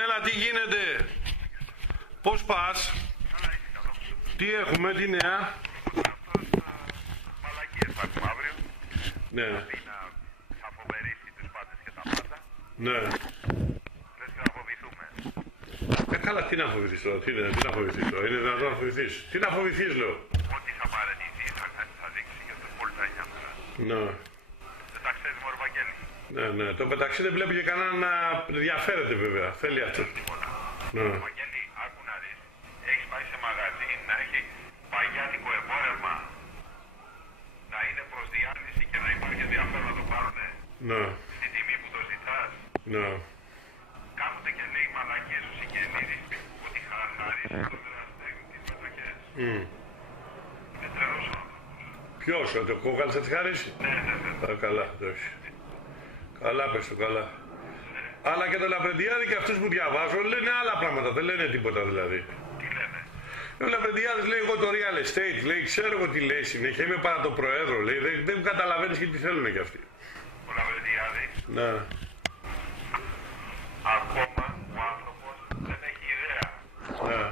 Έλα, τι γίνεται? Πώς πας? Τι έχουμε, τι νέα? Μαλακίες πάρουμε αύριο. Ναι. Δηλαδή να φοβερήσει τους πάντες και τα πάντα. Ναι. Λες και να φοβηθούμε. Καλά, τι να φοβηθείς τώρα, τι να φοβηθείς τώρα, είναι δυνατόν να φοβηθείς? Τι να φοβηθείς, λέω. Ό,τι θα παραιτηθεί θα δείξει για τους πολίτες 9 μέρα. Ναι. Δεν τα ξέρεις μωρό Βαγγέλη. Ναι, ναι. Το μεταξύ δεν βλέπει και κανέναν να ενδιαφέρεται βέβαια. Θέλει αυτό. Ναι. Βαγγέλη, άκου να δεις. Έχεις πάει σε μαγαζί να έχει παγιάτικο εμπόρευμα. Να είναι προς διάρνηση και να υπάρχει ενδιαφέρον να το πάρουνε. Ναι. Στην τιμή που το ζητάς. Ναι. Κάθονται και λέει μαλακίες ο Συγγενίδης ότι χαρακτηρίζει το δραστέχνη τις μετοχές. Είναι τρελός ο άνθρωπος. Ποιος, το κόκαλης θα της χαρίσει? Ναι. Καλά, όχι. Καλά πες το, καλά. Αλλά και το Λαπρεντιάδη και αυτούς που διαβάζω λένε άλλα πράγματα, δεν λένε τίποτα δηλαδή. Τι λένε? Ο Λαπρεντιάδης λέει εγώ το real estate, λέει ξέρω εγώ τι λέει συνέχεια, είμαι παρά το προέδρο, λέει δεν καταλαβαίνεις και τι θέλουν κι αυτοί. Ο Λαπρεντιάδης. Ναι. Ακόμα ο άνθρωπος δεν έχει ιδέα. Ναι.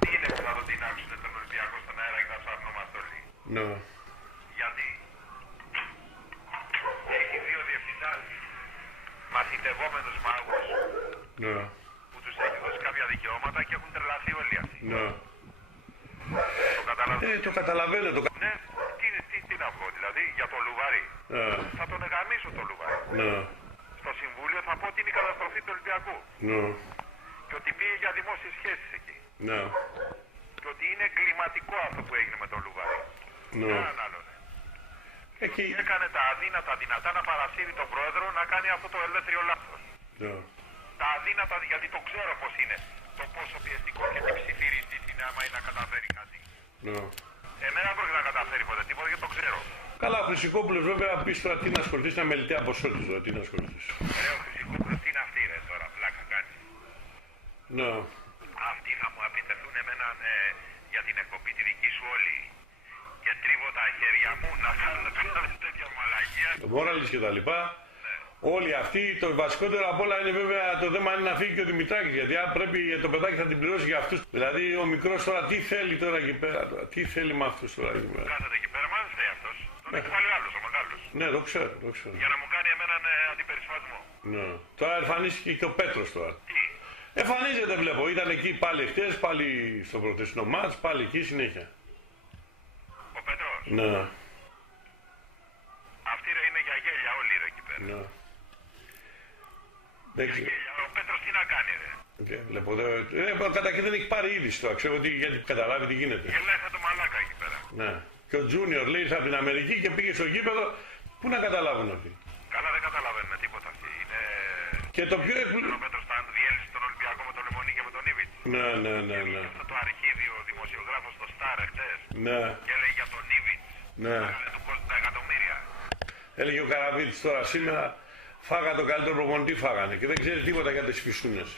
Τι είναι που θα τον τεινάξουν τον Ολυμπιακό στον αέρα και θα ψάχνομαστε όλοι. Ναι. Γιατί έχει δύο διευθυντάς μαθητευόμενους μάγους Ναι. που τους έχει δώσει κάποια δικαιώματα και έχουν τρελαθεί όλοι αυτοί. Ναι. Το καταλαβαίνω. Το καταλαβαίνω. Ναι, τι να πω, δηλαδή για το Λουβάρι. Θα τον εγαμίσω το Λουβάρι. Ναι. Στο Συμβούλιο θα πω ότι είναι η καταστροφή του Ολυμπιακού. Ναι. Και ότι πήγε για δημόσιες σχέσεις εκεί. Ναι. Και ότι είναι εγκληματικό αυτό που έγινε με τον Λουβάρι. Ναι. Κανέναν άλλον. Εκεί... Έκανε τα αδύνατα δυνατά να παρασύρει τον πρόεδρο να κάνει αυτό το ελεύθερο λάθος. Ναι. Τα αδύνατα, γιατί το ξέρω πώς είναι. Το πόσο πιεστικό και τι ψιθυριστής είναι άμα είναι να καταφέρει κάτι. Ναι. Εμένα δεν πρόκειται να καταφέρει ποτέ τίποτα γιατί το ξέρω. Καλά, ο Χρυσικόπουλος βέβαια πεις τώρα τι να ασχοληθείς, να μελιτέα ποσότητες τώρα, τι να ασχοληθείς. Ο Χρυσικόπουλος τι είναι αυτή ρε τώρα, πλάκα κάνει. Ναι. Αυτοί θα μου επιτεθούν εμένα για την εκπομπή τη δική σου όλη. Και τρίβω τα χέρια μου να κάνουν τέτοια μαλαγία. Το Μόραλης και τα λοιπά. Όλοι αυτοί, το βασικότερο απ' όλα είναι βέβαια το θέμα είναι να φύγει και ο Δημητράκης. Γιατί αν πρέπει το παιδάκι θα την πληρώσει για αυτούς. Δηλαδή ο μικρός τώρα τι θέλει τώρα εκεί πέρα, τώρα, τι θέλει με αυτούς τώρα εκεί πέρα. Κάθεται εκεί πέρα, μα δεν θέλει αυτός. Τον έχει βάλει άλλος ο μεγάλος. Ναι, το ξέρω, το ξέρω. Για να μου κάνει έναν αντιπερισπασμό. Ναι. Τώρα εμφανίστηκε και ο Πέτρος τώρα. Τι? Εμφανίζεται βλέπω, ήταν εκεί πάλι χτες, πάλι στο προτεσινό μάτς, πάλι εκεί συνέχεια. Ο Πέτρος. Ναι. Αυτή ρε είναι για γέλια όλοι ρε εκεί πέρα. Ναι. Για γέλια. Ο Πέτρος τι να κάνει ρε. Okay, βλέπω, καταρχήν δεν έχει πάρει είδηση τώρα, ξέρω ότι γιατί καταλάβει τι γίνεται. Γελάει σαν το μαλάκα εκεί πέρα. Ναι. Και ο Τζούνιορ λέει ήρθε από την Αμερική και πήγε στο γήπεδο. Πού να καταλάβουν αυτοί. Καλά δεν καταλαβαίνουμε τίποτα αυτοί. Είναι... Και το πιο Ο Πέτρος θα διέλυσε τον Ολυμπιακό με τον Λεμονί και με τον Ήβιτ. Ναι, ναι, ναι, ναι. Αυτό το αρχίδιο δημοσιογράφος στο Σταρ εχθές. Ναι. Και έλεγε για τον Ήβιτ. Ναι. Του κόσμου τα εκατομμύρια. Έλεγε ο Καραβίτης τώρα σήμερα φάγα τον καλύτερο προπονητή φάγανε και δεν ξέρει τίποτα για τις φυσούνες.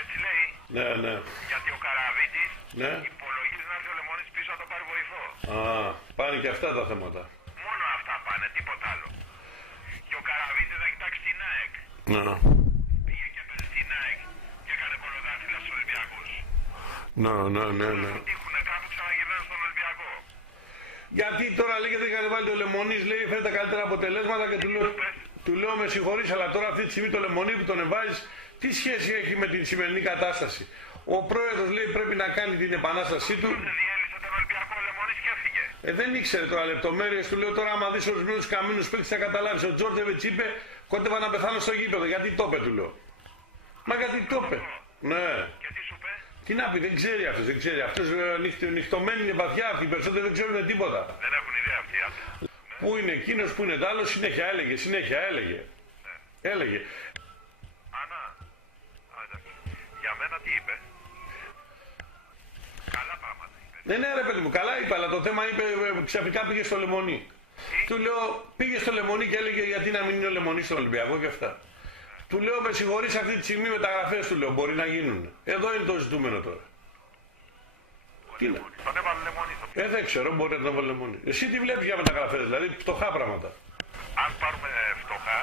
Έτσι λέει. Ναι, ναι. Γιατί ο Καραβίτης Ναι. υπολογίζει να έρθει ο Λεμονής πίσω να το πάρει βοηθό. Α, πάνε και αυτά τα θέματα. Μόνο αυτά πάνε, τίποτα άλλο. Και ο Καραβίτης θα κοιτάξει την ΑΕΚ. Ναι. Πήγε και παίζει την ΑΕΚ και έκανε κολοδάχτυλα στους Ολυμπιακούς. Ναι, ναι, ναι, ναι. Που τύχουνε κάπου ξαναγυρνάνε στον Ολυμπιακό. Γιατί τώρα λέγεται είχατε βάλει το Λεμονής, λέει φέρει τα καλύτερα αποτελέσματα και του λέω με συγχωρείς, αλλά τώρα αυτή τη στιγμή το Λεμονί που τον εβάζεις, τι σχέση έχει με την σημερινή κατάσταση. Ο πρόεδρος λέει πρέπει να κάνει την επανάστασή του. Δεν διέλυσε τον Ολυμπιακό ο Λεμονής και έφυγε. Δεν ήξερε τώρα λεπτομέρειες, του λέω τώρα άμα δεις ορισμένους καμίνους παίκτες θα καταλάβεις. Ο Τζόρτζεβιτς είπε κόντευα να πεθάνω στο γήπεδο. Γιατί το είπε, του λέω. Μα γιατί το είπε. Ναι. Και τι σου είπε. Τι να πει, δεν ξέρει αυτός, δεν ξέρει. Αυτός νυχτωμένοι είναι βαθιά αυτοί, οι περισσότεροι δεν ξέρουν τίποτα. Δεν έχουν ιδέα αυτοί. Πού είναι εκείνος, πού είναι τ' άλλο, συνέχεια έλεγε, συνέχεια έλεγε. Έλεγε. Ανά. Για μένα τι είπε. Καλά πράγματα είπε. Ναι, ρε παιδί μου, καλά είπε, αλλά το θέμα είπε ξαφνικά πήγε στο Λεμονί. Του λέω, πήγε στο Λεμονί και έλεγε γιατί να μην είναι ο Λεμονί στον Ολυμπιακό και αυτά. Του λέω, με συγχωρείς αυτή τη στιγμή μεταγραφές, του λέω, μπορεί να γίνουν. Εδώ είναι το ζητούμενο τώρα. Τι είναι. Τον έβαλε Λεμονί. Δεν ξέρω, μπορεί να τον έβαλε Λεμονί. Εσύ τι βλέπεις για μεταγραφές, δηλαδή φτωχά πράγματα. Αν πάρουμε φτωχά,